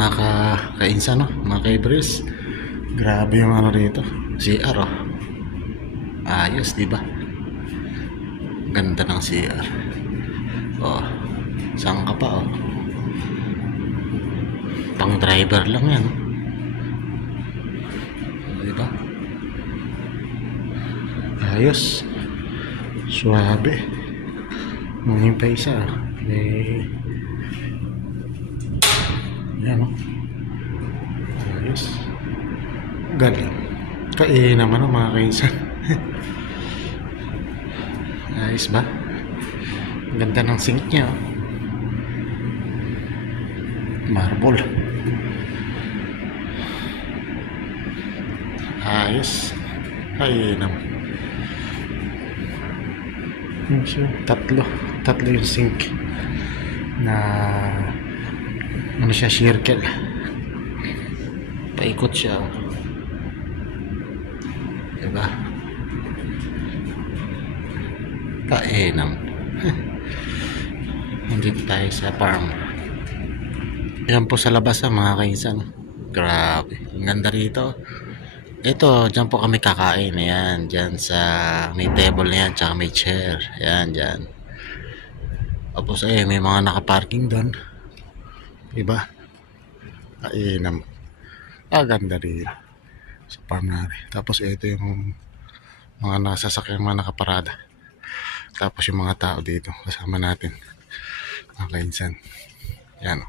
mga kainsan, no? Mga kaibris. Grabe yung ano rito. CR, oh. Ayos, di ba? Ganda ng CR. Oh, saan ka pa, oh? Pang driver lang yan. Di ba? Ayos. Suabe. Ngayon pa isa. Yan, oh. Ayos. Galing. Naman, oh, mga kainsan. Ayos ba? Ganda ng sink niya, oh. Marble. Ayos. Naman. Tatlo yung sink na ano siya, circle. Paikot siya, oh. Diba? Kainam. Nandito tayo sa farm. Yan po sa labas, mga kainsan. Grabe, ang ganda rito. Ito, dyan po kami kakain. Ayan, dyan sa may table na yan, tsaka may chair. Ayan, dyan. Tapos may mga nakaparking doon. Diba? Kainam. Ganda rito sa farm natin. Tapos ito yung mga nasasakyan, mga nakaparada. Tapos yung mga tao dito kasama natin, mga kainsan. Yan,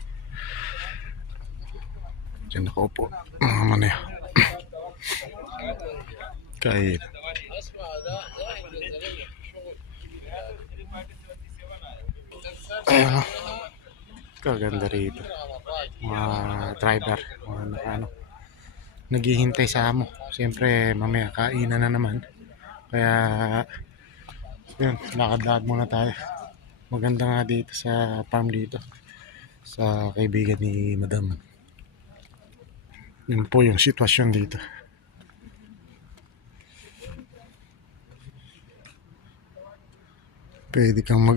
dyan nakaupo mga manaya. Kain. Ayun, kaganda rito. Mga driver, mga naghihintay sa amo. Siyempre mamaya kainan na naman. Kaya yun, lakad-lakad muna tayo. Maganda nga dito sa farm dito, sa kaibigan ni Madam. Yun po yung sitwasyon dito. Pwede kang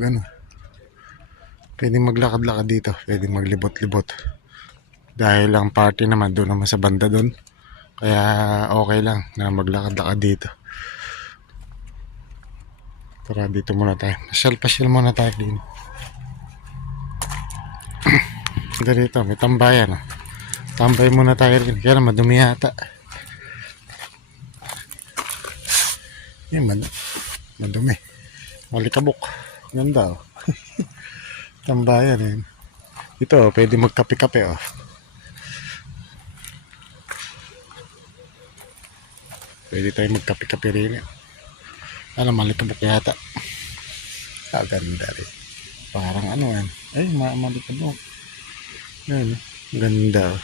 pwede maglakad-lakad dito, pwede maglibot-libot. Dahil ang party naman doon naman sa banda doon. Kaya okay lang na maglakad-lakad dito. Tara, dito muna tayo. Pasyal muna tayo din. Dito, may tambayan. Tambay muna tayo rin. Kaya madumi yata. Yan, madumi. Malikabok. Ganda, oh. Tambayan, eh. Ito, pwede magkape-kape, oh. Pwede tayo magkape-kape rin, eh. Malikabok yata. Ganda rin. Parang yan. Ay, malikabok. Yan, ganda, oh.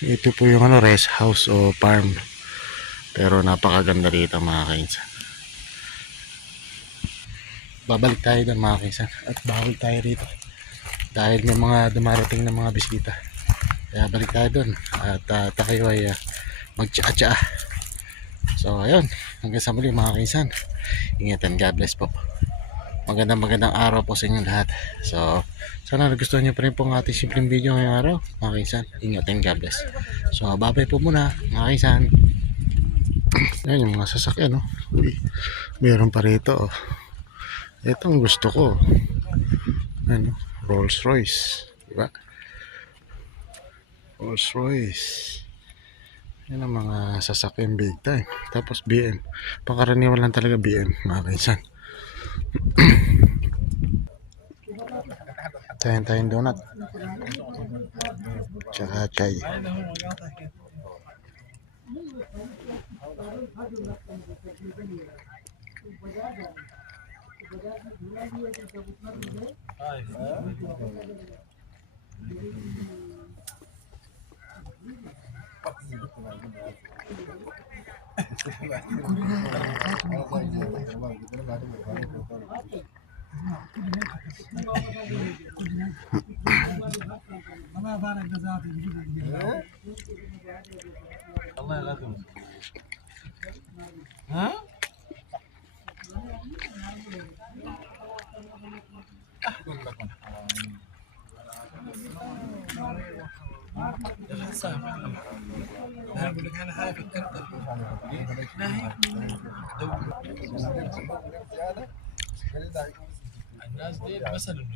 Ito po yung rest house o farm. Pero napakaganda rito, mga kainsan. Babalik tayo doon, mga kainsan. At bawal tayo rito dahil may mga dumarating na mga bisita. Kaya balik tayo doon. At tayo ay magtsa-tsa. So ayun, hanggang sa muli, mga kainsan. Ingatan, God bless po. Magandang araw po sa inyong lahat. So sana nagustuhan nyo pa rin po ang ating simpleng video ngayong araw, mga kainsan. Ingatan, God bless. So bye po muna, mga kainsan. Yan yung mga sasakyan, no? Uy, meron pa rito, oh. Itong gusto ko, Rolls Royce, diba? Rolls Royce. Yan ang mga sasakyan big time. Tapos BM, pangkaraniwan lang talaga BM, mga kainsan. Tayong donut tsaka chai. صعب. انا اقول لك انا حاجه فكرت لا هي الناس دي مثلا